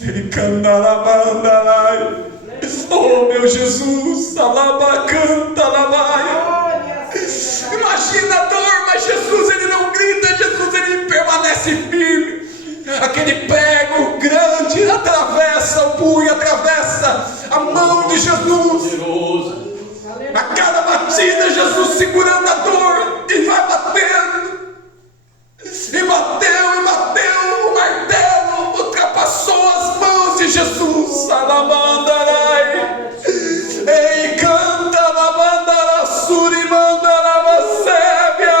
Ele candarabandalai. Oh meu Jesus, alabacanta, alabai. Imagina a dor, mas Jesus ele não grita, Jesus ele permanece firme. Aquele prego grande atravessa o punho, atravessa a mão de Jesus. A cada batida, Jesus segurando a dor e vai batendo. E bateu, o martelo ultrapassou as mãos de Jesus. Alabandarai. Ei, canta, alabandara, surimandara, sébia.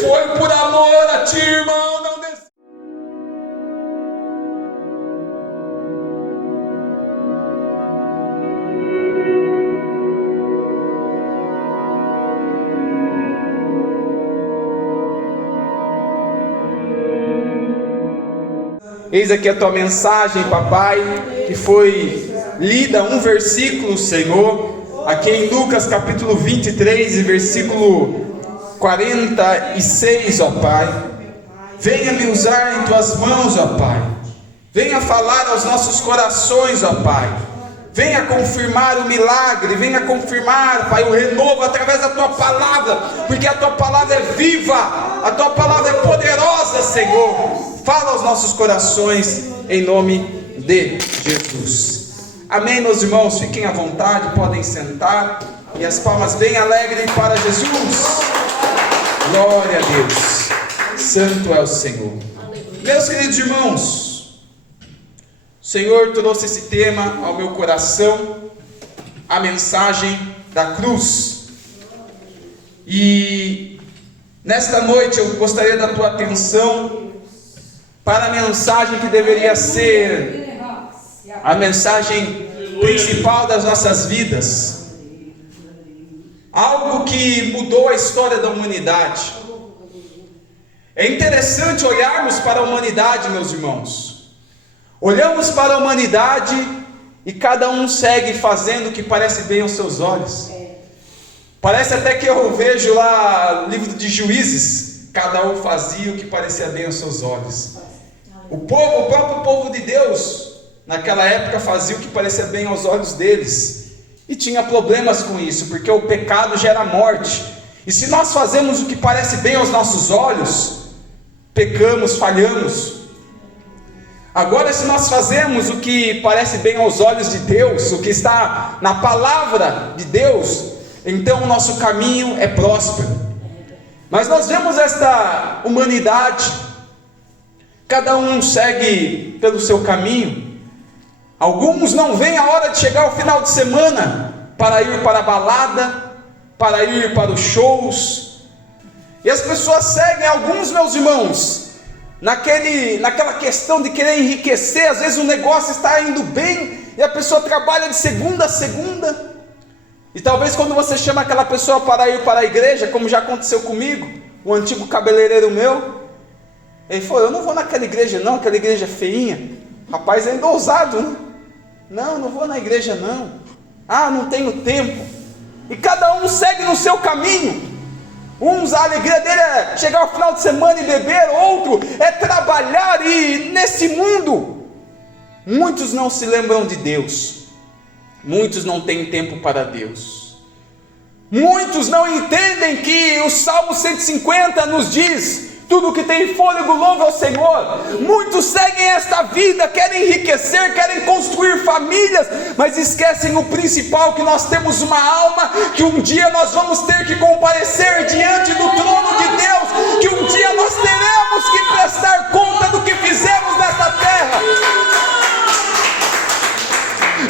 Foi por amor a ti, irmão, não desista. Eis aqui a tua mensagem, papai, que foi lida um versículo, Senhor, aqui em Lucas capítulo 23 e versículo 46, ó Pai. Venha me usar em tuas mãos, ó Pai. Venha falar aos nossos corações, ó Pai. Venha confirmar o milagre, venha confirmar, Pai, o renovo através da tua palavra, porque a tua palavra é viva, a tua palavra é poderosa, Senhor. Fala aos nossos corações, em nome de Jesus. Amém, meus irmãos, fiquem à vontade, podem sentar, e as palmas bem alegres para Jesus. Glória a Deus, santo é o Senhor. Meus queridos irmãos, o Senhor trouxe esse tema ao meu coração, a mensagem da cruz. E nesta noite eu gostaria da tua atenção para a mensagem que deveria ser a mensagem principal das nossas vidas. Algo que mudou a história da humanidade. É interessante olharmos para a humanidade, meus irmãos. Olhamos para a humanidade e cada um segue fazendo o que parece bem aos seus olhos. Parece até que eu vejo lá livro de Juízes, cada um fazia o que parecia bem aos seus olhos. O próprio povo de Deus, naquela época, fazia o que parecia bem aos olhos deles, e tinha problemas com isso, porque o pecado gera morte, e se nós fazemos o que parece bem aos nossos olhos, pecamos, falhamos. Agora, se nós fazemos o que parece bem aos olhos de Deus, o que está na palavra de Deus, então o nosso caminho é próspero. Mas nós vemos esta humanidade, cada um segue pelo seu caminho. Alguns não veem a hora de chegar ao final de semana para ir para a balada, para ir para os shows. E as pessoas seguem, alguns, meus irmãos, naquela questão de querer enriquecer. Às vezes o negócio está indo bem e a pessoa trabalha de segunda a segunda. E talvez quando você chama aquela pessoa para ir para a igreja, como já aconteceu comigo, o antigo cabeleireiro meu, ele falou: eu não vou naquela igreja não, aquela igreja é feinha. Rapaz, ainda ousado, né? Não vou na igreja não. Não tenho tempo. E cada um segue no seu caminho. Uns, a alegria dele é chegar ao final de semana e beber, outro é trabalhar. E nesse mundo, muitos não se lembram de Deus. Muitos não têm tempo para Deus. Muitos não entendem que o Salmo 150 nos diz: tudo que tem fôlego louva ao Senhor. Muitos seguem esta vida, querem enriquecer, querem construir famílias, mas esquecem o principal, que nós temos uma alma, que um dia nós vamos ter que comparecer diante do trono de Deus, que um dia nós teremos que prestar conta do que fizemos nesta terra.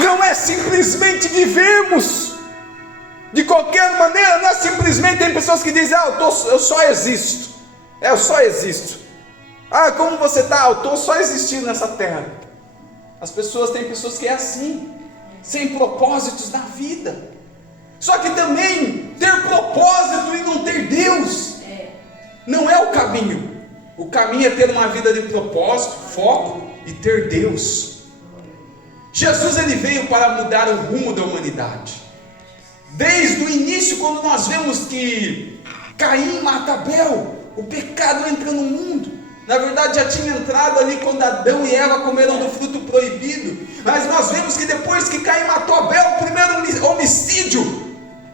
Não é simplesmente vivermos de qualquer maneira, não é simplesmente. Tem pessoas que dizem: eu só existo. Eu só existo. Como você está? Eu estou só existindo nessa terra. Tem pessoas que é assim, sem propósitos na vida. Só que também ter propósito e não ter Deus não é o caminho. O caminho é ter uma vida de propósito, foco e ter Deus. Jesus ele veio para mudar o rumo da humanidade. Desde o início, quando nós vemos que Caim mata Abel, o pecado entra no mundo. Na verdade já tinha entrado ali quando Adão e Eva comeram do fruto proibido. Mas nós vemos que depois que Caim matou Abel, o primeiro homicídio,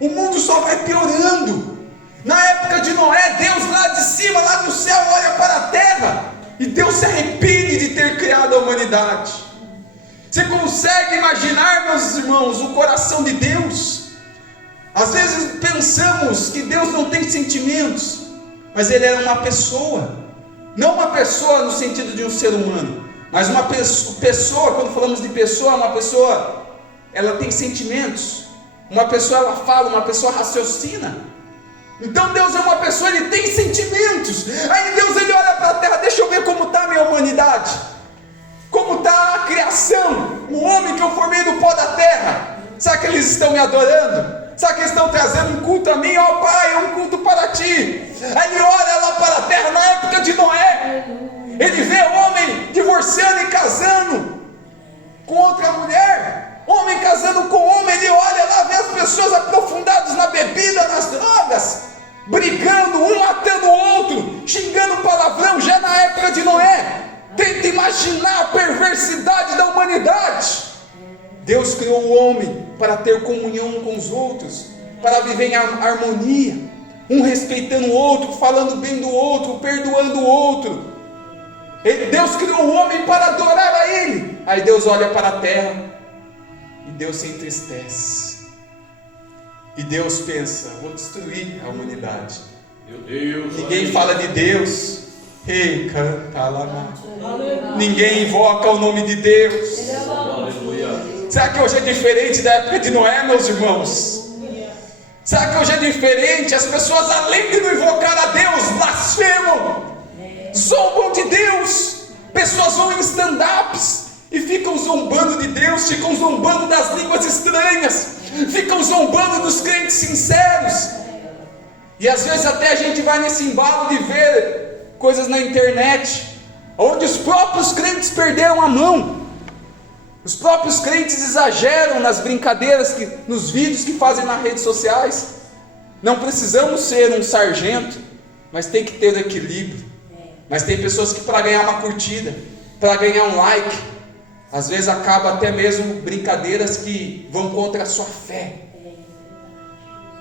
o mundo só vai piorando. Na época de Noé, Deus lá de cima, lá do céu, olha para a terra, e Deus se arrepende de ter criado a humanidade. Você consegue imaginar, meus irmãos, o coração de Deus? Às vezes pensamos que Deus não tem sentimentos, mas Ele era uma pessoa. Não uma pessoa no sentido de um ser humano, mas uma pessoa, quando falamos de pessoa, uma pessoa, ela tem sentimentos. Uma pessoa, ela fala, uma pessoa raciocina. Então Deus é uma pessoa, Ele tem sentimentos. Aí Deus, Ele olha para a terra, deixa eu ver como está a minha humanidade, como está a criação, o homem que eu formei do pó da terra. Será que eles estão me adorando? Será que eles estão trazendo um culto a mim? Ó Pai, é um culto para Ti. Aí Ele olha lá para a terra, na época de Noé, Ele vê o homem divorciando e casando com outra mulher, homem casando com homem. Ele olha lá, vê as pessoas aprofundadas na bebida, nas drogas, brigando, um matando o outro, xingando palavrão, já na época de Noé. Tenta imaginar a perversidade da humanidade. Deus criou o homem para ter comunhão com os outros, para viver em harmonia, um respeitando o outro, falando bem do outro, perdoando o outro. Deus criou o homem para adorar a Ele. Aí Deus olha para a terra e Deus se entristece. E Deus pensa, vou destruir a humanidade. Meu Deus, ninguém fala de Deus. Ei, canta lá. Ninguém invoca o nome de Deus. aleluia. Será que hoje é diferente da época de Noé, meus irmãos? Será que hoje é diferente? As pessoas, além de não invocar a Deus, blasfemam, zombam de Deus. Pessoas vão em stand-ups e ficam zombando de Deus, ficam zombando das línguas estranhas, ficam zombando dos crentes sinceros. E às vezes até a gente vai nesse embalo de ver coisas na internet, onde os próprios crentes perderam a mão. Os próprios crentes exageram nas brincadeiras, nos vídeos que fazem nas redes sociais. Não precisamos ser um sargento, mas tem que ter equilíbrio. Mas tem pessoas que, para ganhar uma curtida, para ganhar um like, às vezes acaba até mesmo brincadeiras que vão contra a sua fé.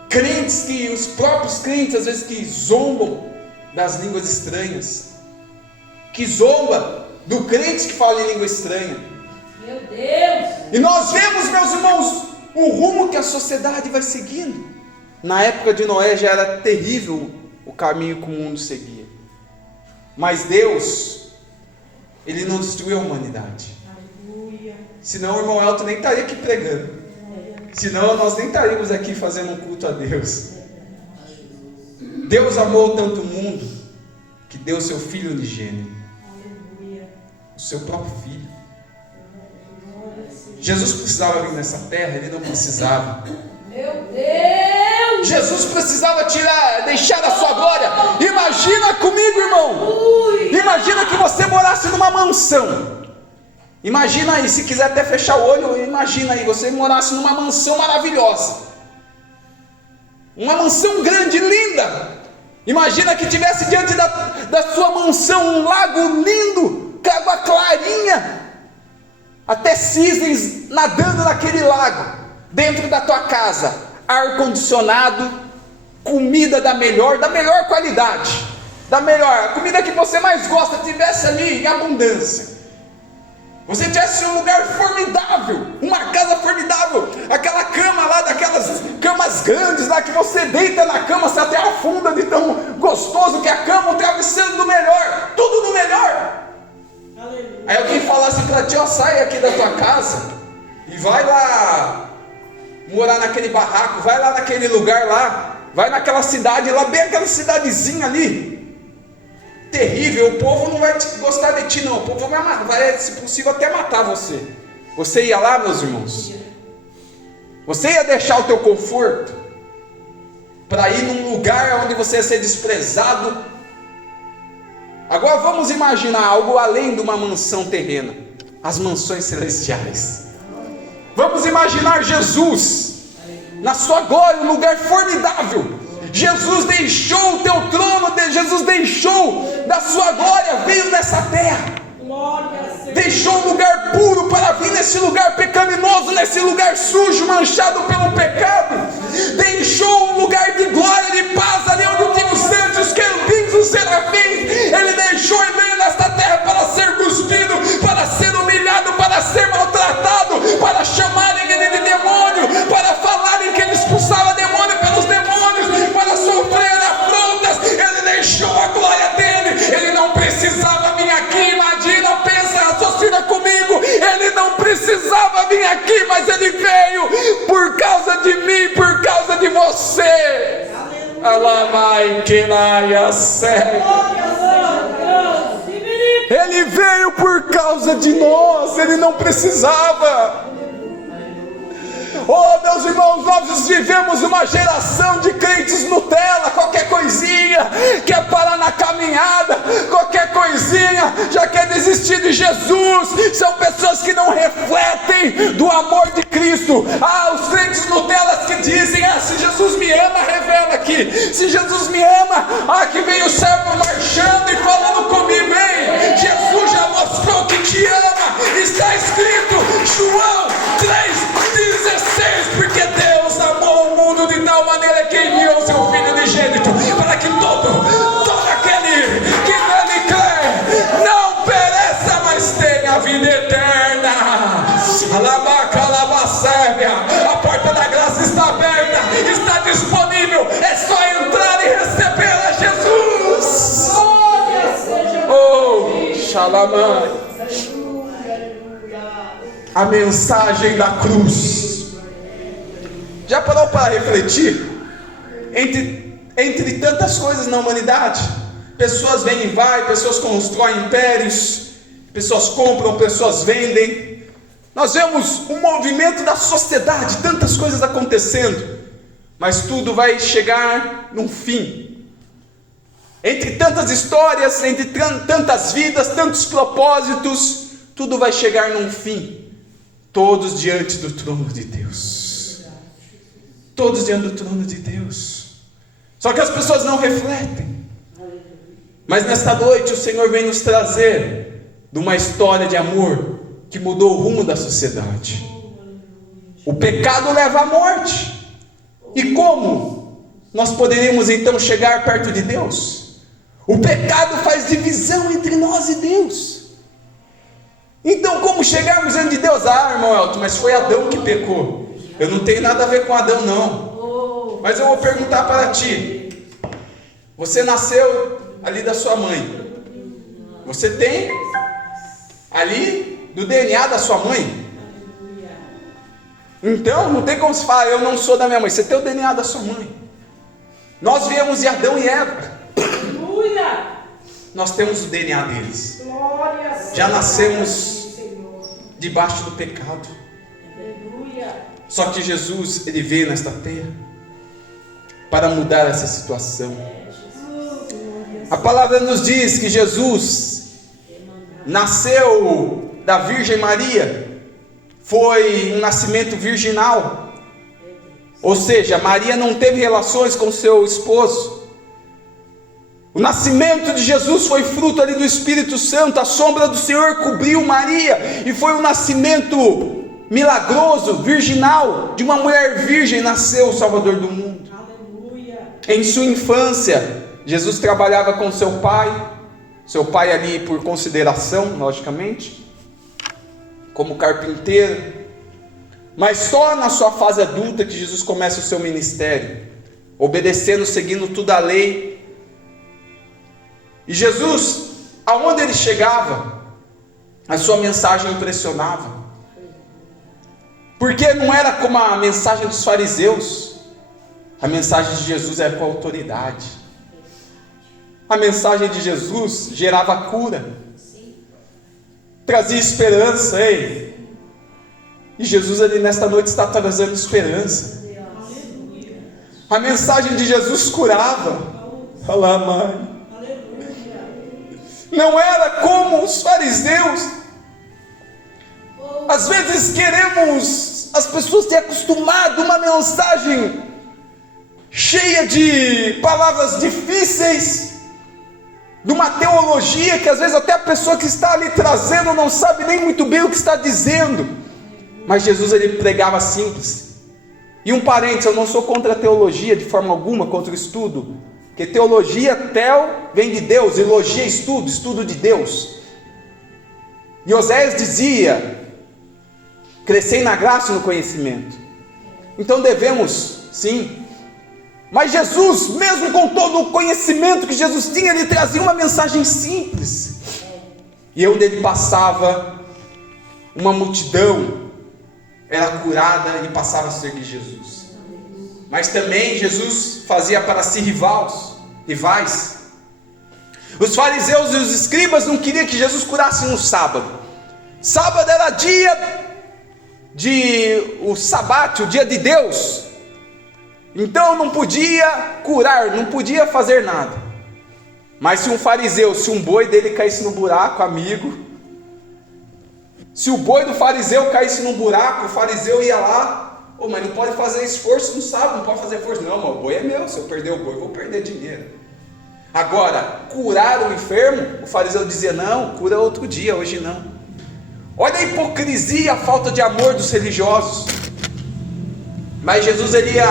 Crentes que, os próprios crentes, às vezes que zombam das línguas estranhas, que zomba do crente que fala em língua estranha. Meu Deus! E nós vemos, meus irmãos, o rumo que a sociedade vai seguindo. Na época de Noé já era terrível o caminho que o mundo seguia. Mas Deus, Ele não destruiu a humanidade. Aleluia. Senão o irmão Elton nem estaria aqui pregando. Senão nós nem estaríamos aqui fazendo um culto a Deus. Deus amou tanto o mundo que deu seu Filho unigênito, o seu próprio Filho. Jesus precisava vir nessa terra? Ele não precisava. Meu Deus! Jesus precisava deixar a sua glória. Imagina comigo, irmão. Imagina que você morasse numa mansão. Imagina aí, se quiser até fechar o olho, imagina aí, você morasse numa mansão maravilhosa. Uma mansão grande, linda. Imagina que tivesse diante da sua mansão um lago lindo, com água clarinha, até cisnes nadando naquele lago, dentro da tua casa, ar-condicionado, comida da melhor qualidade, a comida que você mais gosta, tivesse ali em abundância. Você tivesse um lugar formidável, uma casa formidável, aquela cama lá, daquelas camas grandes lá, que você deita na cama, você até afunda de tão gostoso que é a cama, o travesseiro do melhor, tudo do melhor. Aleluia. Aí alguém falasse para ti, ó, sai aqui da tua casa e vai lá morar naquele barraco, vai lá naquele lugar lá, vai naquela cidade lá, bem aquela cidadezinha ali, terrível, o povo não vai gostar de ti não, o povo vai, se possível, até matar você. Você ia lá, meus irmãos? Você ia deixar o teu conforto para ir num lugar onde você ia ser desprezado? Agora vamos imaginar algo além de uma mansão terrena, as mansões celestiais. Vamos imaginar Jesus na sua glória, um lugar formidável. Jesus deixou o teu trono, Jesus deixou da sua glória, veio nessa terra. Deixou um lugar puro para vir nesse lugar pecaminoso, nesse lugar sujo, manchado pelo pecado. Deixou um lugar de glória, de paz, ali onde tinha os anjos, os querubins, os serafins. Ele deixou e veio nesta terra para ser cuspido, para ser humilhado, para ser maltratado, para chamarem ele de demônio, para falarem que ele expulsava demônio pelos demônios, para sofrer afrontas. Ele deixou a glória dele. Ele não precisava vir aqui, imagina, pensa, raciocina comigo. Ele não precisava vir aqui, mas ele veio por causa de mim, por causa de você. Alamai Kenaia Sé. Ele veio por causa de nós, ele não precisava. Oh, meus irmãos, nós vivemos uma geração de crentes Nutella, qualquer coisinha quer parar na caminhada, qualquer coisinha já quer desistir de Jesus. São pessoas que não refletem do amor de Cristo. Os crentes Nutellas que dizem: se Jesus me ama, revela aqui. Se Jesus me ama, que vem o servo marchando e falando comigo. Ei, Jesus já mostrou que te ama. Está escrito, João 3,16. Porque Deus amou o mundo de tal maneira que enviou seu Filho unigênito, para que todo aquele que nele crê não pereça, mas tenha a vida eterna. A porta da graça está aberta, está disponível, é só entrar e receber a Jesus. Oh, Shalamai. A mensagem da cruz. Já parou para refletir? Entre tantas coisas na humanidade, pessoas vêm e vai, pessoas constroem impérios, pessoas compram, pessoas vendem. Nós vemos um movimento da sociedade, tantas coisas acontecendo, mas tudo vai chegar num fim. Entre tantas histórias, entre tantas vidas, tantos propósitos, tudo vai chegar num fim. Todos diante do trono de Deus. Todos diante do trono de Deus. Só que as pessoas não refletem. Mas nesta noite o Senhor vem nos trazer de uma história de amor que mudou o rumo da sociedade. O pecado leva à morte. E como nós poderíamos então chegar perto de Deus? O pecado faz divisão entre nós e Deus. Então como chegarmos diante de Deus? Irmão Elton, mas foi Adão que pecou. Eu não tenho nada a ver com Adão, não. Mas eu vou perguntar para ti. Você nasceu ali da sua mãe. Você tem ali do DNA da sua mãe. Então não tem como se falar: eu não sou da minha mãe. Você tem o DNA da sua mãe. Nós viemos de Adão e Eva. Nós temos o DNA deles. Já nascemos debaixo do pecado. Só que Jesus, ele veio nesta terra para mudar essa situação. A palavra nos diz que Jesus nasceu da Virgem Maria. Foi um nascimento virginal. Ou seja, Maria não teve relações com seu esposo. O nascimento de Jesus foi fruto ali do Espírito Santo. A sombra do Senhor cobriu Maria. E foi um nascimento milagroso, virginal. De uma mulher virgem nasceu o Salvador do mundo. Aleluia. Em sua infância, Jesus trabalhava com seu pai ali por consideração, logicamente, como carpinteiro. Mas só na sua fase adulta que Jesus começa o seu ministério, obedecendo, seguindo tudo a lei. E Jesus, aonde ele chegava, a sua mensagem impressionava. Porque não era como a mensagem dos fariseus. A mensagem de Jesus era com autoridade. A mensagem de Jesus gerava cura, trazia esperança. E Jesus ali nesta noite está trazendo esperança. A mensagem de Jesus curava. Não era como os fariseus. Às vezes queremos as pessoas terem acostumado uma mensagem cheia de palavras difíceis, de uma teologia que às vezes até a pessoa que está ali trazendo não sabe nem muito bem o que está dizendo. Mas Jesus, ele pregava simples. E um parênteses, eu não sou contra a teologia de forma alguma, contra o estudo, porque teologia, tel, vem de Deus, e logia, estudo de Deus. E Oséias dizia: crescei na graça e no conhecimento. Então devemos, sim. Mas Jesus, mesmo com todo o conhecimento que Jesus tinha, ele trazia uma mensagem simples. E onde ele passava, uma multidão era curada e passava a seguir Jesus. Mas também Jesus fazia para si rivais. Os fariseus e os escribas não queriam que Jesus curasse no sábado. Sábado era dia o sabate, o dia de Deus. Então não podia curar, não podia fazer nada. Mas se um fariseu, se um boi dele caísse no buraco, amigo, se o boi do fariseu caísse no buraco, o fariseu ia lá: mas não pode fazer esforço no sábado, não pode fazer força. Não, mas o boi é meu, se eu perder o boi, eu vou perder dinheiro. Agora, curar o enfermo, o fariseu dizia: não, cura outro dia, hoje não. Olha a hipocrisia, a falta de amor dos religiosos. Mas Jesus, ele ia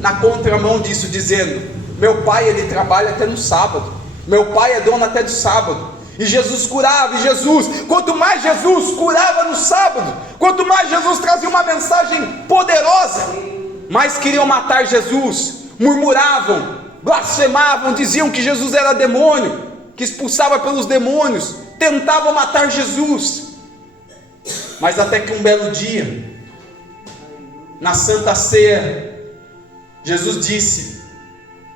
na contramão disso, dizendo: meu pai, ele trabalha até no sábado, meu pai é dono até do sábado. E Jesus curava, e Jesus, quanto mais Jesus curava no sábado, quanto mais Jesus trazia uma mensagem poderosa, mais queriam matar Jesus, murmuravam, blasfemavam, diziam que Jesus era demônio, que expulsava pelos demônios, tentavam matar Jesus. Mas até que um belo dia, na Santa Ceia, Jesus disse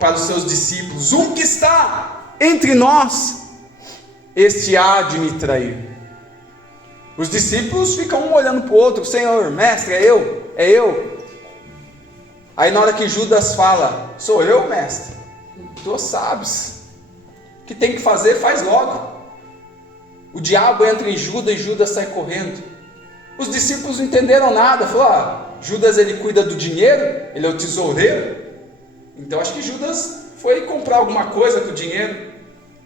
para os seus discípulos: um que está entre nós, este há de me trair. Os discípulos ficam um olhando para o outro: Senhor, mestre, é eu. Aí na hora que Judas fala: sou eu, mestre, tu sabes, o que tem que fazer, faz logo. O diabo entra em Judas e Judas sai correndo. Os discípulos não entenderam nada, falaram: Judas, ele cuida do dinheiro, ele é o tesoureiro, então acho que Judas foi comprar alguma coisa com o dinheiro.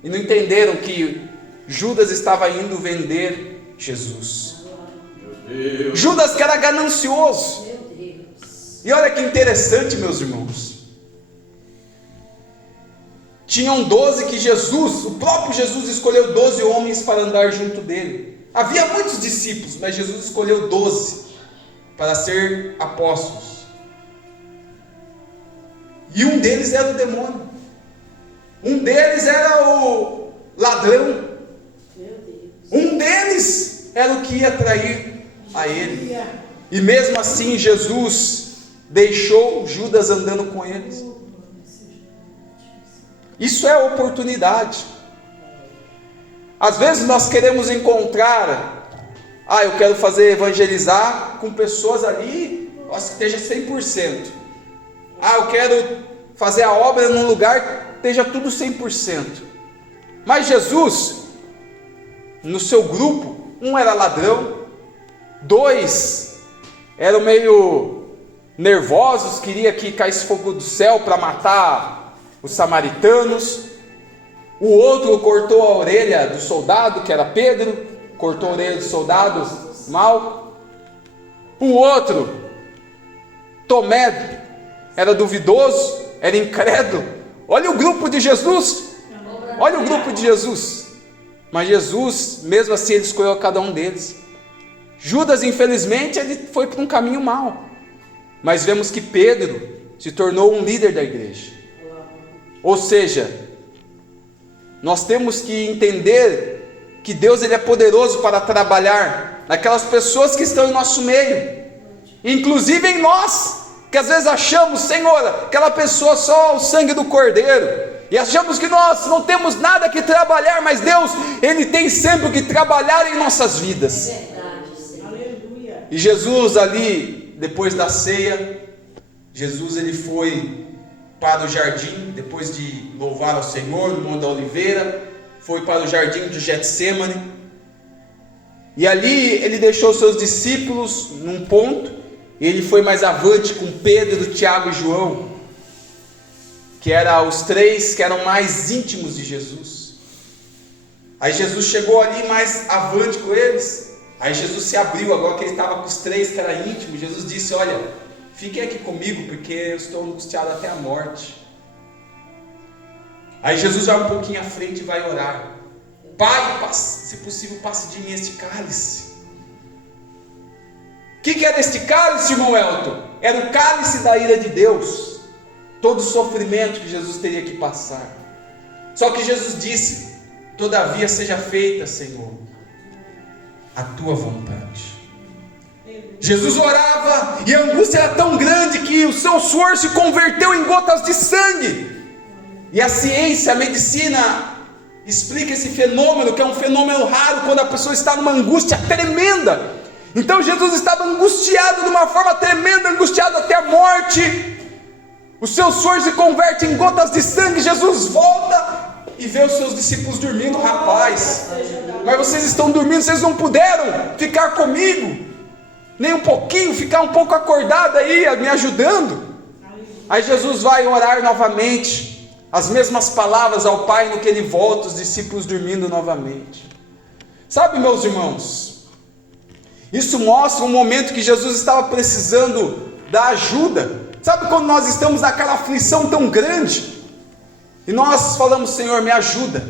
E não entenderam que Judas estava indo vender Jesus. Judas, que era ganancioso. E olha que interessante, meus irmãos, tinham 12 que Jesus, o próprio Jesus escolheu 12 homens para andar junto dele. Havia muitos discípulos, mas Jesus escolheu 12 para ser apóstolos. E um deles era o demônio. Um deles era o ladrão. Um deles era o que ia trair a ele. E mesmo assim Jesus deixou Judas andando com eles. Isso é oportunidade. Às vezes nós queremos encontrar: eu quero evangelizar com pessoas ali, que esteja 100%. Eu quero fazer a obra num lugar que esteja tudo 100%. Mas Jesus, no seu grupo, um era ladrão, 2 eram meio nervosos, queria que caísse fogo do céu para matar os samaritanos. O outro cortou a orelha do soldado, que era Pedro, cortou a orelha do soldado mau. O outro, Tomé, era duvidoso, era incrédulo. Olha o grupo de Jesus, olha o grupo de Jesus. Mas Jesus, mesmo assim, ele escolheu cada um deles. Judas, infelizmente, ele foi para um caminho mau. Mas vemos que Pedro se tornou um líder da igreja. Ou seja, nós temos que entender que Deus, ele é poderoso para trabalhar naquelas pessoas que estão em nosso meio, inclusive em nós, que às vezes achamos: Senhor, aquela pessoa só o sangue do Cordeiro, e achamos que nós não temos nada que trabalhar, mas Deus, ele tem sempre o que trabalhar em nossas vidas. Aleluia. E Jesus ali, depois da ceia, Jesus, ele foi para o jardim, depois de louvar ao Senhor no Monte da Oliveira, foi para o jardim de Getsemane, e ali ele deixou seus discípulos num ponto, e ele foi mais avante com Pedro, Tiago e João. que eram os três que eram mais íntimos de Jesus. Aí Jesus chegou ali mais avante com eles. Aí Jesus se abriu, agora que ele estava com os três que eram íntimos. Jesus disse: olha, fiquem aqui comigo, porque eu estou angustiado até a morte. Aí Jesus vai um pouquinho à frente e vai orar: Pai, se possível, passe de mim este cálice. O que era este cálice, irmão Elton? Era o cálice da ira de Deus. Todo o sofrimento que Jesus teria que passar. Só que Jesus disse: todavia seja feita, Senhor, a tua vontade. Jesus orava e a angústia era tão grande que o seu suor se converteu em gotas de sangue. E a ciência, a medicina explica esse fenômeno, que é um fenômeno raro quando a pessoa está numa angústia tremenda. Então Jesus estava angustiado de uma forma tremenda, angustiado até a morte. O seu suor se converte em gotas de sangue. Jesus volta e vê os seus discípulos dormindo. Rapaz, mas vocês estão dormindo, vocês não puderam ficar comigo nem um pouquinho, ficar um pouco acordado aí, me ajudando? Aí Jesus vai orar novamente, as mesmas palavras ao Pai, no que ele volta, os discípulos dormindo novamente. Sabe, meus irmãos, isso mostra um momento que Jesus estava precisando da ajuda. Sabe quando nós estamos naquela aflição tão grande e nós falamos: Senhor, me ajuda,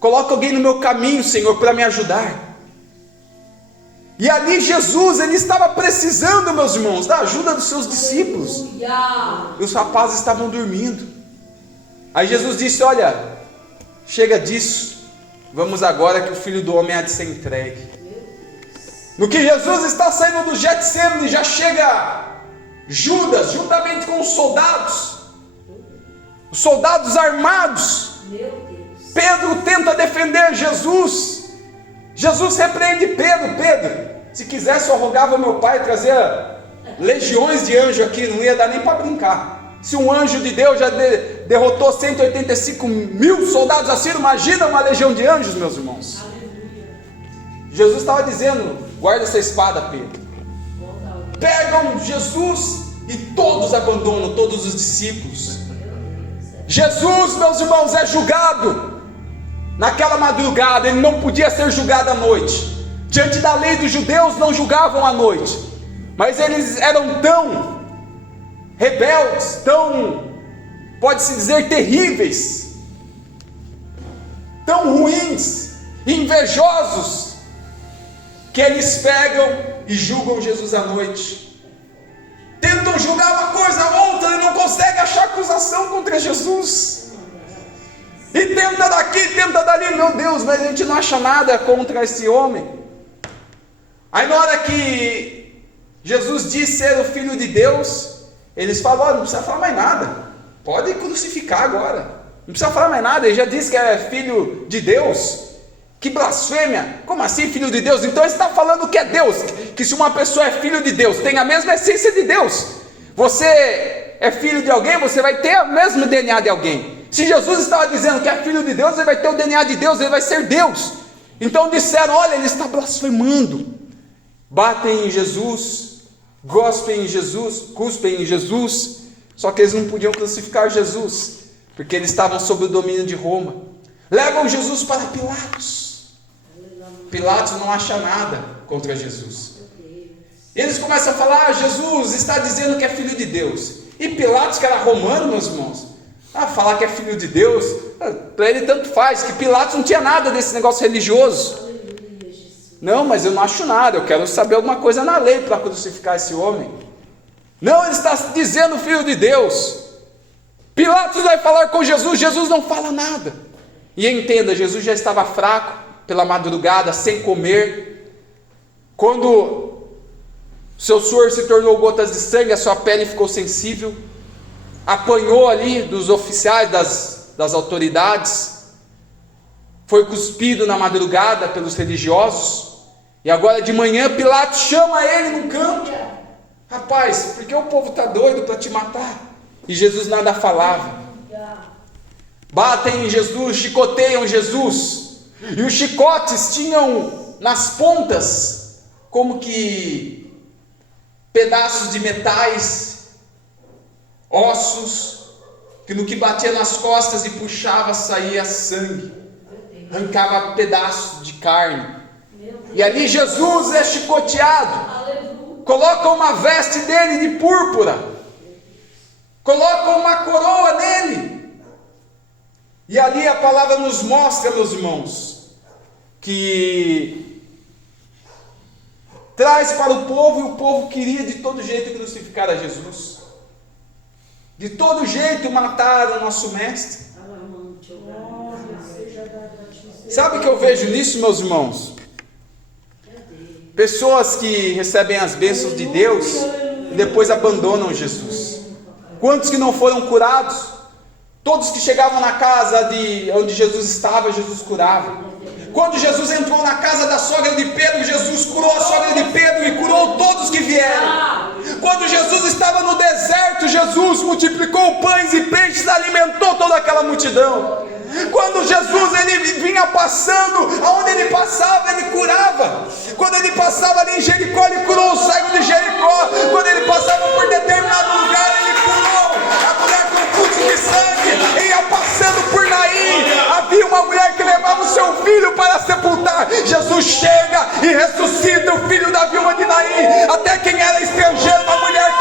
coloca alguém no meu caminho, Senhor, para me ajudar. E ali Jesus, ele estava precisando, meus irmãos, da ajuda dos seus discípulos. E os rapazes estavam dormindo. Aí Jesus disse: olha, chega disso, vamos agora que o Filho do Homem há de ser entregue. No que Jesus está saindo do Getsêmani, já chega Judas, juntamente com os soldados armados. Pedro tenta defender Jesus. Jesus repreende Pedro: Pedro, se quisesse eu rogava ao meu pai trazer legiões de anjos aqui, não ia dar nem para brincar. Se um anjo de Deus já derrotou 185 mil soldados assírios, imagina uma legião de anjos, meus irmãos. Jesus estava dizendo: guarda essa espada, Pedro. Pegam Jesus e todos abandonam, todos os discípulos. Jesus, meus irmãos, é julgado. Naquela madrugada, ele não podia ser julgado à noite. Diante da lei dos judeus, não julgavam à noite. Mas eles eram tão rebeldes, tão, pode-se dizer, terríveis, tão ruins, invejosos, que eles pegam e julgam Jesus à noite. Tentam julgar uma coisa ou outra, e não conseguem achar acusação contra Jesus. E tenta daqui, tenta dali, meu Deus, mas a gente não acha nada contra esse homem. Aí na hora que Jesus disse ser o Filho de Deus, eles falam: olha, não precisa falar mais nada, pode crucificar agora, não precisa falar mais nada, ele já disse que é Filho de Deus. Que blasfêmia, como assim Filho de Deus? Então ele está falando que é Deus, que se uma pessoa é Filho de Deus, tem a mesma essência de Deus. Você é filho de alguém, você vai ter o mesmo DNA de alguém. Se Jesus estava dizendo que é Filho de Deus, ele vai ter o DNA de Deus, ele vai ser Deus. Então disseram: olha, ele está blasfemando. Batem em Jesus, gospem em Jesus, cuspem em Jesus. Só que eles não podiam crucificar Jesus, porque eles estavam sob o domínio de Roma. Levam Jesus para Pilatos. Pilatos não acha nada contra Jesus. Eles começam a falar: Jesus está dizendo que é Filho de Deus. E Pilatos, que era romano, meus irmãos, falar que é Filho de Deus, para ele tanto faz, que Pilatos não tinha nada desse negócio religioso. Não, mas eu não acho nada, eu quero saber alguma coisa na lei para crucificar esse homem. Não, ele está dizendo Filho de Deus. Pilatos vai falar com Jesus, Jesus não fala nada. E entenda, Jesus já estava fraco pela madrugada, sem comer. Quando seu suor se tornou gotas de sangue, a sua pele ficou sensível, apanhou ali dos oficiais, das autoridades, foi cuspido na madrugada pelos religiosos. E agora de manhã Pilatos chama ele num canto: rapaz, porque o povo está doido para te matar? E Jesus nada falava. Batem em Jesus, chicoteiam Jesus, e os chicotes tinham nas pontas como que pedaços de metais, ossos, que no que batia nas costas e puxava saía sangue, arrancava pedaços de carne. E ali Jesus é chicoteado, colocam uma veste dele de púrpura, colocam uma coroa nele. E ali a palavra nos mostra, meus irmãos, que traz para o povo, e o povo queria de todo jeito crucificar a Jesus, de todo jeito matar o nosso mestre. Sabe o que eu vejo nisso, meus irmãos? Pessoas que recebem as bênçãos de Deus e depois abandonam Jesus. Quantos que não foram curados? Todos que chegavam na casa onde Jesus estava, Jesus curava. Quando Jesus entrou na casa da sogra de Pedro, Jesus curou a sogra de Pedro e curou todos que vieram. Quando Jesus estava no deserto, Jesus multiplicou pães e peixes, alimentou toda aquela multidão. Quando Jesus ele vinha passando, aonde ele passava, ele curava. Quando ele passava ali em Jericó, ele curou o cego de Jericó. Quando ele passava por determinado lugar, ele curou a mulher com fluxo de sangue. Ia passando por Naim, havia uma mulher que levava o seu filho para sepultar. Jesus chega e ressuscita o filho da viúva de Naim. Até quem era estrangeiro, uma mulher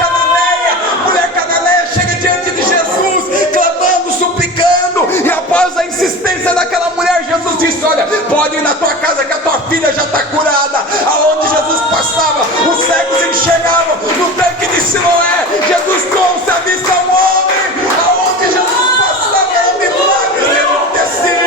cananeia chega diante de Jesus, clamando, suplicando. E após a insistência daquela mulher, Jesus disse: olha, pode ir na tua casa que a tua filha já está curada. Aonde Jesus passava, os cegos enxergavam. No tanque de Siloé, Jesus trouxe a vista ao homem. Aonde Jesus passava, milagres aconteciam.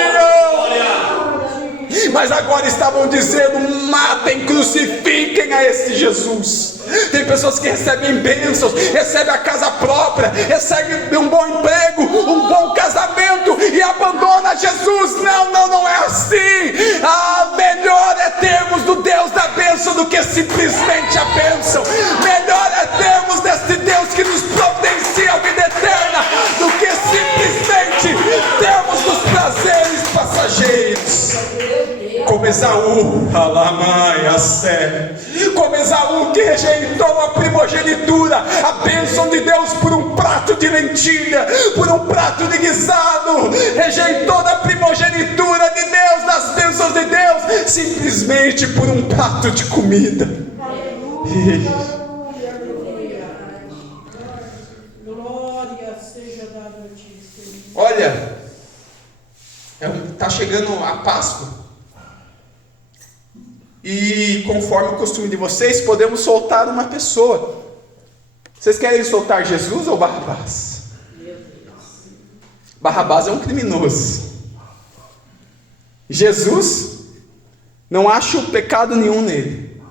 Mas agora estavam dizendo: matem, crucifiquem a esse Jesus. Tem pessoas que recebem bênçãos, recebem a casa própria, recebem um bom emprego, um bom casamento e abandona Jesus. Não é assim. Melhor é termos do Deus da bênção do que simplesmente a bênção. Melhor é termos desse Deus que nos providencia a vida eterna do que simplesmente termos dos prazeres passageiros. Como Esaú, como Esaú que rejeitou a primogenitura, a bênção de Deus, por um prato de lentilha, por um prato de guisado, rejeitou da primogenitura de Deus, das bênçãos de Deus, simplesmente por um prato de comida. Glória seja dada a ti, Senhor. Olha, está chegando a Páscoa. E conforme o costume de vocês, podemos soltar uma pessoa. Vocês querem soltar Jesus ou Barrabás? Barrabás é um criminoso. Jesus, não acho pecado nenhum nele.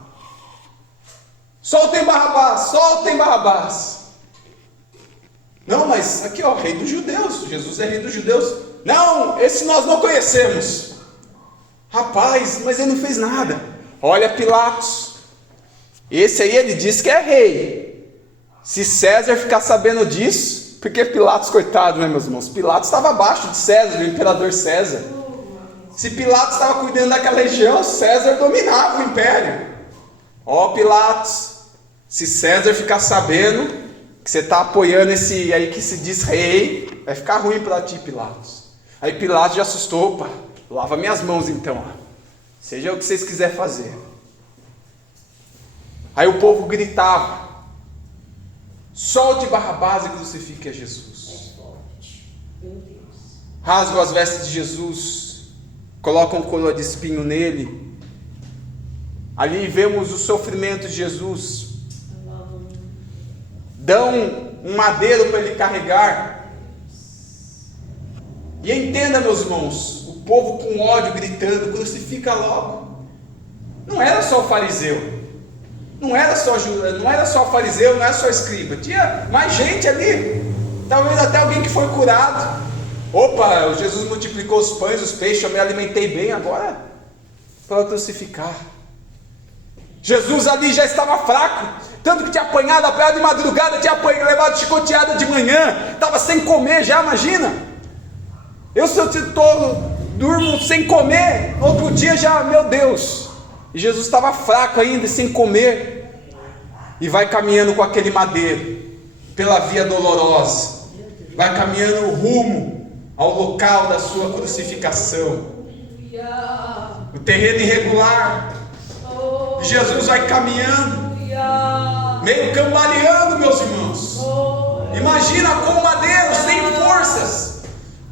Soltem Barrabás, soltem Barrabás. Não, mas aqui ó, rei dos judeus. Jesus é rei dos judeus. Não, esse nós não conhecemos. Rapaz, mas ele não fez nada. Olha Pilatos, esse aí ele diz que é rei. Se César ficar sabendo disso, porque Pilatos, coitado, né, meus irmãos? Pilatos estava abaixo de César, do imperador César. Se Pilatos estava cuidando daquela região, César dominava o império. Ó Pilatos, se César ficar sabendo que você está apoiando esse aí que se diz rei, vai ficar ruim para ti, Pilatos. Aí Pilatos já assustou: opa, lava minhas mãos então, seja o que vocês quiserem fazer. Aí o povo gritava: solte Barrabás e crucifique a Jesus. Rasgam as vestes de Jesus, colocam coroa de espinho nele. Ali vemos o sofrimento de Jesus. Dão um madeiro para ele carregar. E entenda, meus irmãos, o povo com ódio gritando: crucifica logo. Não era só o fariseu, não era só o fariseu, não era só o escriba, tinha mais gente ali, talvez até alguém que foi curado. Opa, Jesus multiplicou os pães, os peixes, eu me alimentei bem, agora para crucificar. Jesus ali já estava fraco, tanto que tinha apanhado a pé de madrugada, tinha levado chicoteada de manhã, estava sem comer já, imagina. Se eu durmo sem comer, outro dia já, meu Deus. E Jesus estava fraco ainda, sem comer, e vai caminhando com aquele madeiro, pela via dolorosa. vai caminhando rumo ao local da sua crucificação. O terreno irregular. E Jesus vai caminhando, meio cambaleando, meus irmãos. Imagina com madeiro, sem forças,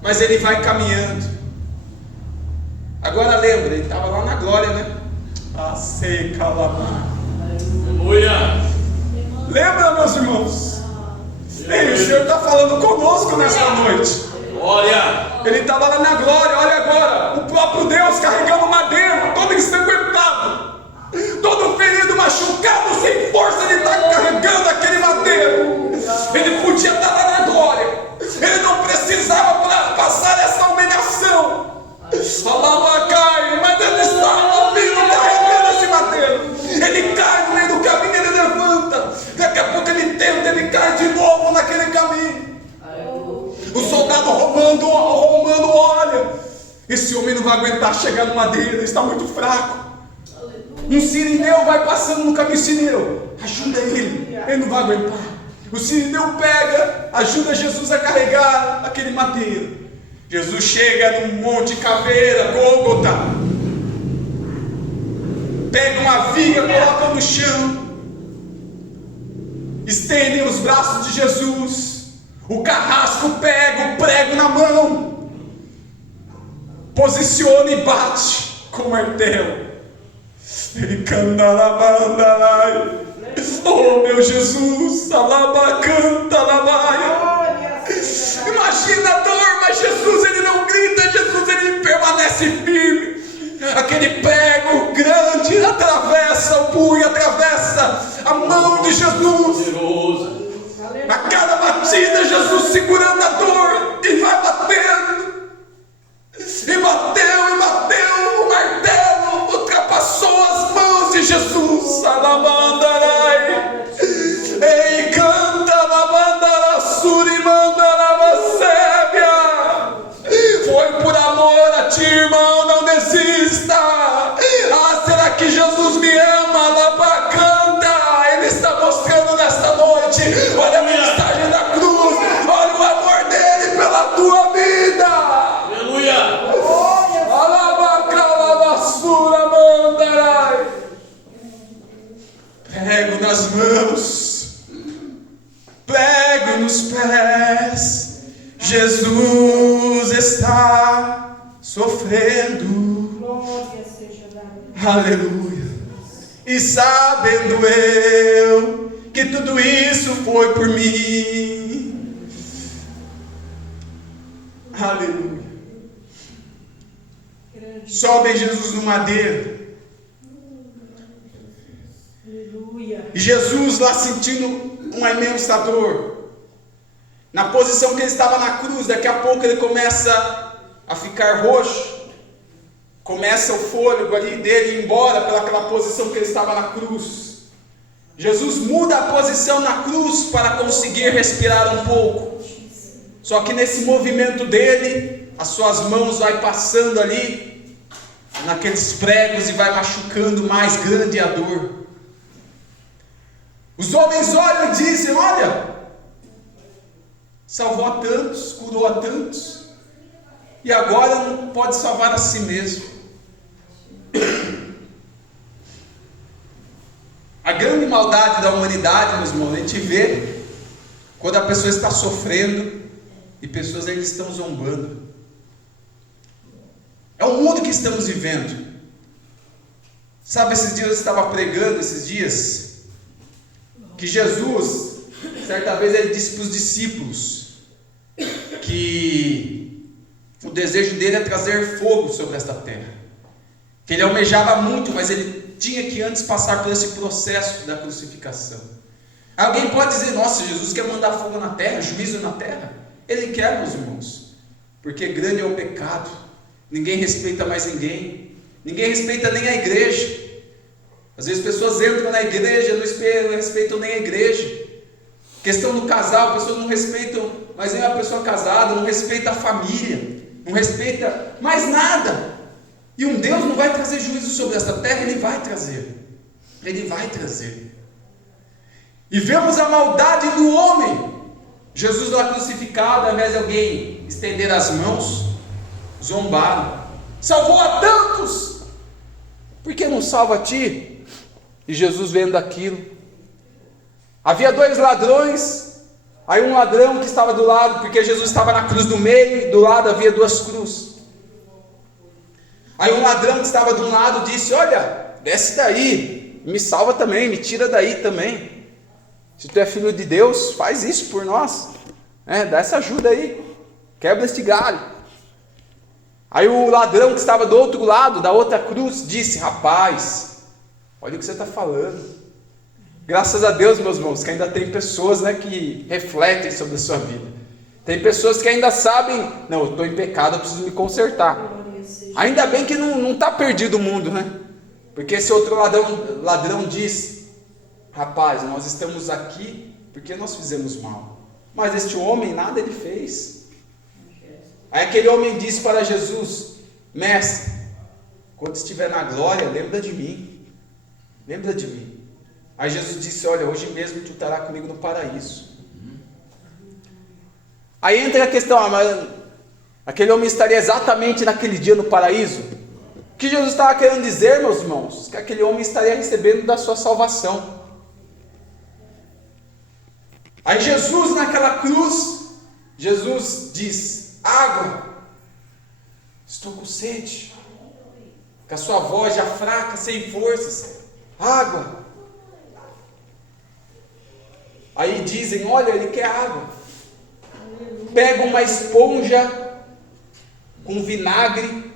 mas ele vai caminhando. Agora lembra, ele estava lá na glória, né? Seca lá. Aleluia. Lembra, meus irmãos? Ei, o Senhor está falando conosco nesta noite. Glória. Ele estava lá na glória, olha agora, o próprio Deus carregando madeiro, todo ensanguentado, todo ferido, machucado, sem força, ele está carregando aquele madeiro. Ele podia estar lá na glória, ele não precisava passar essa humilhação. Alabacai, mas ele está ouvindo, carregando esse madeiro. Ele cai no meio do caminho, ele levanta. Daqui a pouco ele tenta, ele cai de novo naquele caminho. O soldado romano olha. Esse homem não vai aguentar chegar no madeiro, ele está muito fraco. Um sirineu vai passando no caminho. Sirineu, ajuda ele não vai aguentar. O sirineu pega, ajuda Jesus a carregar aquele madeiro. Jesus chega no Monte Caveira, Gólgota, pega uma viga, coloca no chão, estendem os braços de Jesus. O carrasco pega o prego na mão, posiciona e bate com o martelo. Ele cantarabandai. Oh meu Jesus, alabacanta, alabaia. Imagina a dor, mas Jesus ele não grita, Jesus ele permanece firme. Aquele prego grande atravessa o punho, atravessa a mão de Jesus. A cada batida, Jesus segurando a dor e vai batendo. E bateu, o martelo ultrapassou as mãos de Jesus. Alabandarai. Ei, canta, alabandara, surimandara, foi por amor a ti, irmão, não desista. Será que Jesus me ama? Alabacanta. Ele está mostrando nesta noite. Olha a mensagem da cruz. Olha o amor dele pela tua vida. Aleluia. Alabacalabassura mandarai. Prego nas mãos, prego nos pés. Jesus está sofrendo. Glória seja dada. Aleluia. E sabendo eu que tudo isso foi por mim. Aleluia. Sobe Jesus no madeiro. Aleluia. E Jesus lá sentindo uma imensa dor. Na posição que ele estava na cruz, daqui a pouco ele começa a ficar roxo. Começa o fôlego ali dele ir embora pelaquela posição que ele estava na cruz. Jesus muda a posição na cruz para conseguir respirar um pouco. Só que nesse movimento dele, as suas mãos vai passando ali naqueles pregos e vai machucando mais grande a dor. Os homens olham e dizem: olha, salvou a tantos, curou a tantos, e agora não pode salvar a si mesmo. A grande maldade da humanidade, meus irmãos, a gente vê quando a pessoa está sofrendo e pessoas ainda estão zombando. É o mundo que estamos vivendo. Sabe, esses dias eu estava pregando, que Jesus, certa vez ele disse para os discípulos que o desejo dele é trazer fogo sobre esta terra, que ele almejava muito, mas ele tinha que antes passar por esse processo da crucificação. Alguém pode dizer: nossa, Jesus quer mandar fogo na terra, juízo na terra? Ele quer, meus irmãos, porque grande é o pecado. Ninguém respeita mais ninguém, ninguém respeita nem a igreja. Às vezes pessoas entram na igreja, não respeitam nem a igreja. Questão do casal, pessoas não respeitam mais nem a pessoa casada, não respeita a família, não respeita mais nada. E um Deus não vai trazer juízo sobre esta terra, Ele vai trazer. Ele vai trazer. E vemos a maldade do homem Jesus lá crucificado, ao invés de alguém estender as mãos, zombaram. Salvou a tantos, por que não salva a ti? E Jesus vendo aquilo, havia 2 ladrões, aí um ladrão que estava do lado, porque Jesus estava na cruz do meio, e do lado havia 2 cruzes. Aí um ladrão que estava de um lado disse: olha, desce daí, me salva também, me tira daí também. Se tu é filho de Deus, faz isso por nós, dá essa ajuda aí, quebra este galho. Aí o ladrão que estava do outro lado, da outra cruz, disse: rapaz, olha o que você está falando. Graças a Deus, meus irmãos, que ainda tem pessoas, que refletem sobre a sua vida. Tem pessoas que ainda sabem: não, eu estou em pecado, eu preciso me consertar. Ainda bem que não está perdido o mundo, porque esse outro ladrão disse: rapaz, nós estamos aqui porque nós fizemos mal, mas este homem nada ele fez. Aí aquele homem disse para Jesus: mestre, quando estiver na glória, lembra de mim. Aí Jesus disse: olha, hoje mesmo tu estará comigo no paraíso. Aí entra a questão: mas aquele homem estaria exatamente naquele dia no paraíso? O que Jesus estava querendo dizer, meus irmãos? Que aquele homem estaria recebendo da sua salvação. Aí Jesus naquela cruz, Jesus diz: água, estou com sede. Com a sua voz já fraca, sem forças, água. Aí dizem: olha, ele quer água. Pegam uma esponja com vinagre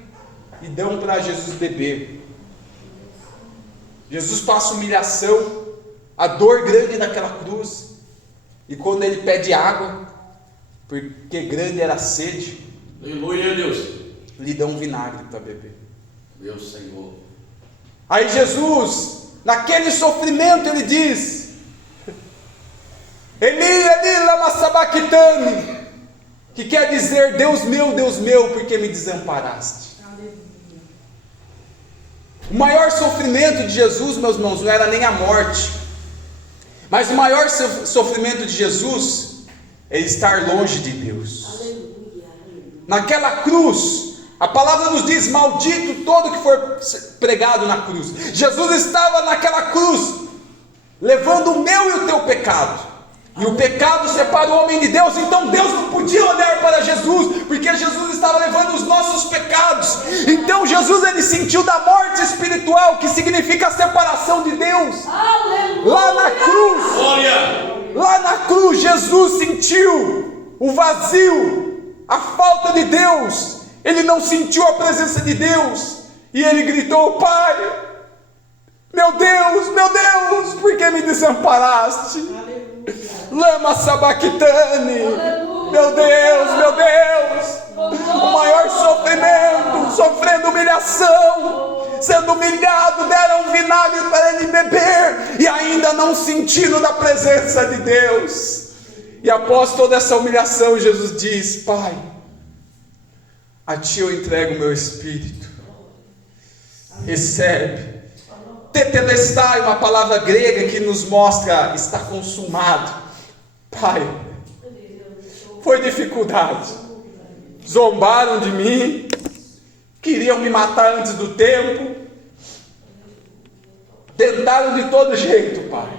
e dão para Jesus beber. Jesus passa humilhação, a dor grande daquela cruz. E quando ele pede água, porque grande era a sede, Aleluia, Deus. lhe dão vinagre para beber. Meu Senhor. Aí Jesus, naquele sofrimento, ele diz: Eli, Eli, lama sabachthani, que quer dizer: Deus meu, por que me desamparaste? O maior sofrimento de Jesus, meus irmãos, não era nem a morte, mas o maior sofrimento de Jesus é estar longe de Deus. Naquela cruz, a palavra nos diz: maldito todo que for pregado na cruz. Jesus estava naquela cruz, levando o meu e o teu pecado. E o pecado separa o homem de Deus. Então Deus não podia olhar para Jesus, porque Jesus estava levando os nossos pecados. Então Jesus, ele sentiu da morte espiritual, que significa a separação de Deus. Aleluia. Lá na cruz Jesus sentiu o vazio, a falta de Deus. Ele não sentiu a presença de Deus, e ele gritou: Pai, meu Deus, por que me desamparaste? Lama sabachthani. Meu Deus, o maior sofrimento, sofrendo humilhação, sendo humilhado, deram vinagre para ele beber, e ainda não sentindo da presença de Deus. E após toda essa humilhação, Jesus diz: Pai, a ti eu entrego o meu espírito, recebe. Tetelestai, uma palavra grega que nos mostra: está consumado. Pai, foi dificuldade, zombaram de mim, queriam me matar antes do tempo, tentaram de todo jeito, Pai.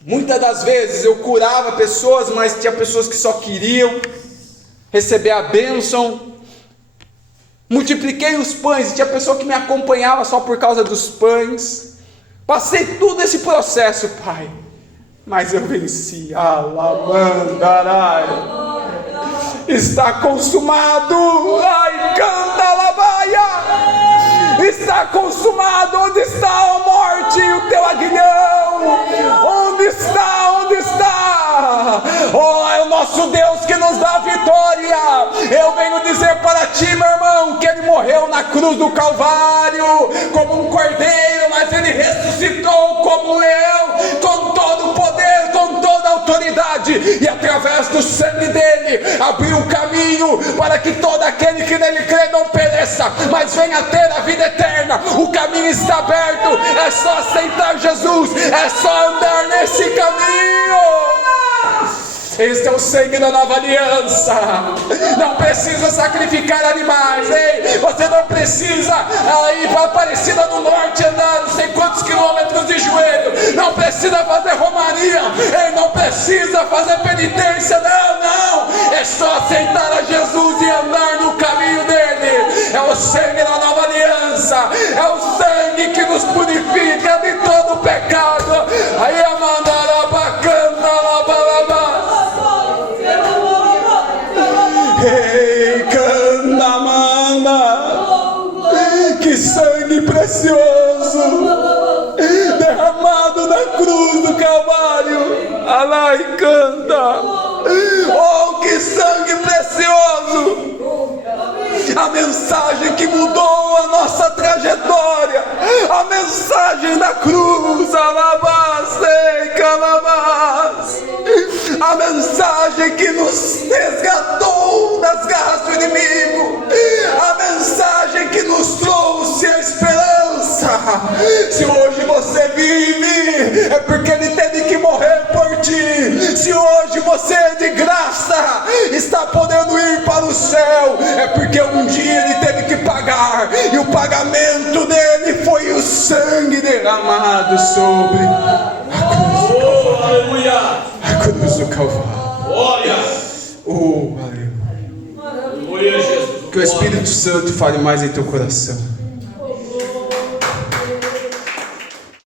Muitas das vezes eu curava pessoas, mas tinha pessoas que só queriam receber a bênção. Multipliquei os pães, e tinha pessoa que me acompanhava só por causa dos pães. Passei todo esse processo, Pai, mas eu venci. Alamandarai. Está consumado. Ai, canta labaia. Está consumado. Onde está a morte e o teu aguilhão? Onde está? Oh, é o nosso Deus que nos dá a vitória. Eu venho dizer para ti, meu irmão, que ele morreu na cruz do Calvário como um cordeiro, mas ele ressuscitou como um leão, com todo o poder, com toda a autoridade, e através do sangue dele abriu o caminho para que todo aquele que nele crê não pereça, mas venha ter a vida eterna. O caminho está aberto, é só aceitar Jesus, é só andar nesse caminho. Este é o sangue da nova aliança. Não precisa sacrificar animais, ei? Você não precisa ir para Aparecida do Norte andar não sei quantos quilômetros de joelho. Não precisa fazer romaria, ei? Não precisa fazer penitência, não. É só aceitar a Jesus e andar no caminho dele. É o sangue da nova aliança. É o sangue que nos purifica de todo pecado. Aí a mandarabacanta labalabá. Ei, Candamanda, que sangue precioso derramado na cruz do Calvário. Alá e canta. Oh, que sangue precioso! A mensagem que mudou a nossa trajetória, a mensagem da cruz, alabastei, calabás, a mensagem que nos resgatou das garras do inimigo, a mensagem que nos trouxe a esperança. Se hoje você vive, é porque ele teve que morrer por ti. Se hoje você de graça está podendo ir para o céu, é porque um dia ele teve que pagar, e o pagamento dele foi o sangue derramado sobre a cruz do Calvário. Glória! Oh, aleluia. Glória a Jesus. Que o Espírito Santo fale mais em teu coração.